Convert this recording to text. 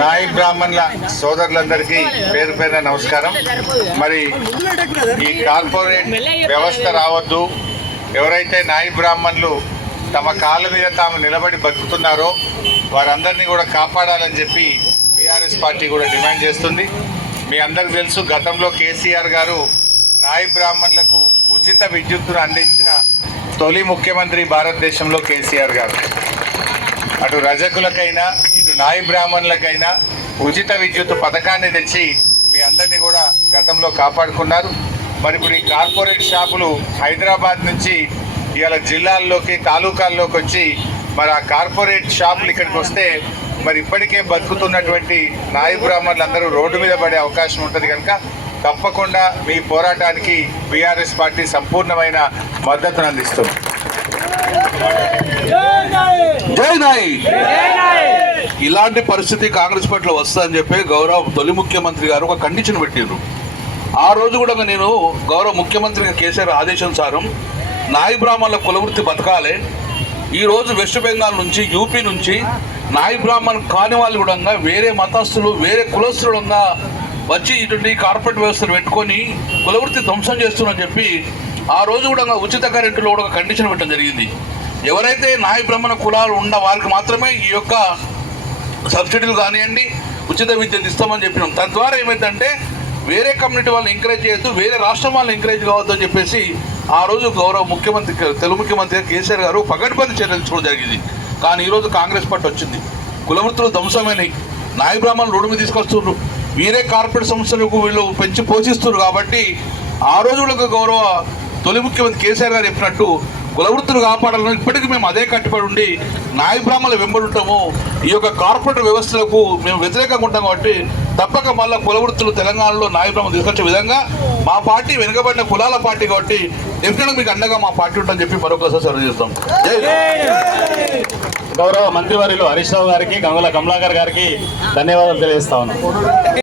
నాయి బ్రాహ్మణుల సోదరులందరికీ పేరు పేరున నమస్కారం. మరి ఈ కార్పొరేట్ వ్యవస్థ రావద్దు. ఎవరైతే నాయి బ్రాహ్మణులు తమ కాళ్ళ మీద తాము నిలబడి బతుకుతున్నారో వారందరినీ కూడా కాపాడాలని చెప్పి బీఆర్ఎస్ పార్టీ కూడా డిమాండ్ చేస్తుంది. మీ అందరికి తెలుసు గతంలో కేసీఆర్ గారు నాయి బ్రాహ్మణులకు ఉచిత విద్యుత్తును అందించిన తొలి ముఖ్యమంత్రి భారతదేశంలో కేసీఆర్ గారు. అటు రజకులకైనా ఇటు నాయి బ్రాహ్మణులకైనా ఉచిత విద్యుత్ పథకాన్ని తెచ్చి మీ అందరినీ కూడా గతంలో కాపాడుకున్నారు. మరి ఇప్పుడు ఈ కార్పొరేట్ షాపులు హైదరాబాద్ నుంచి ఇవాళ జిల్లాల్లోకి తాలూకాల్లోకి వచ్చి మరి ఆ కార్పొరేట్ షాపులు ఇక్కడికి వస్తే మరి ఇప్పటికే బతుకుతున్నటువంటి నాయి బ్రాహ్మణులు అందరూ రోడ్డు మీద పడే అవకాశం ఉంటుంది కనుక తప్పకుండా మీ పోరాటానికి బీఆర్ఎస్ పార్టీ సంపూర్ణమైన మద్దతును అందిస్తుంది. ఇలాంటి పరిస్థితి కాంగ్రెస్ పార్టీలో వస్తుందని చెప్పి గౌరవ తొలి ముఖ్యమంత్రి గారు ఒక కండిషన్ పెట్టారు ఆ రోజు కూడా నేను గౌరవ ముఖ్యమంత్రి కేసీఆర్ ఆదేశానుసారం నాయి బ్రాహ్మణుల కులవృత్తి బతకాలి. ఈ రోజు వెస్ట్ బెంగాల్ నుంచి యూపీ నుంచి నాయి బ్రాహ్మణ్ కాని వాళ్ళు కూడా వేరే మతస్థులు వేరే కులస్తులు కూడా వచ్చి ఇటువంటి కార్పొరేట్ వ్యవస్థలు పెట్టుకొని కులవృత్తి ధ్వంసం చేస్తున్నారని చెప్పి ఆ రోజు కూడా ఉచిత కరెంటులో కూడా ఒక కండిషన్ పెట్టడం జరిగింది. ఎవరైతే నాయ బ్రహ్మణ కులాలు ఉన్న వారికి మాత్రమే ఈ యొక్క సబ్సిడీలు కానివ్వండి ఉచిత విద్యను ఇస్తామని చెప్పినాం. తద్వారా ఏమైందంటే వేరే కమ్యూనిటీ వాళ్ళని ఎంకరేజ్ చేయొద్దు వేరే రాష్ట్రం వాళ్ళని ఎంకరేజ్ కావద్దు అని చెప్పేసి ఆ రోజు గౌరవ ముఖ్యమంత్రి తెలుగు ముఖ్యమంత్రి కేసీఆర్ గారు పగడ్బంది చర్యలు తీసుకోవడం జరిగింది. కానీ ఈరోజు కాంగ్రెస్ పార్టీ వచ్చింది. కులవృత్తులు ధ్వంసమైనవి నాయ బ్రాహ్మణులు రోడ్డు మీద తీసుకొస్తున్నారు వేరే కార్పొరేట్ సంస్థలకు వీళ్ళు పెంచి పోషిస్తున్నారు కాబట్టి ఆ రోజు కూడా గౌరవ తొలి ముఖ్యమంత్రి కేసీఆర్ గారు చెప్పినట్టు కులవృత్తులు కాపాడాలని ఇప్పటికీ మేము అదే కట్టుబడి ఉండి నాయ వెంబడుంటాము. వెంబడి ఉంటాము ఈ యొక్క కార్పొరేట్ వ్యవస్థలకు మేము వ్యతిరేకంగా ఉంటాం కాబట్టి తప్పక మళ్ళీ కులవృత్తులు తెలంగాణలో నాయబ్రాహ్మణ తీసుకొచ్చే విధంగా మా పార్టీ వెనుకబడిన కులాల పార్టీ కాబట్టి డెఫినెట్గా మీకు అండగా మా పార్టీ ఉంటుందని చెప్పి మరొకసారి సెలవు చేస్తాం. గౌరవ మంత్రివర్యులు హరీష్ రావు గారికి గంగుల కమలాకర్ గారికి ధన్యవాదాలు తెలియజేస్తా ఉన్నాం.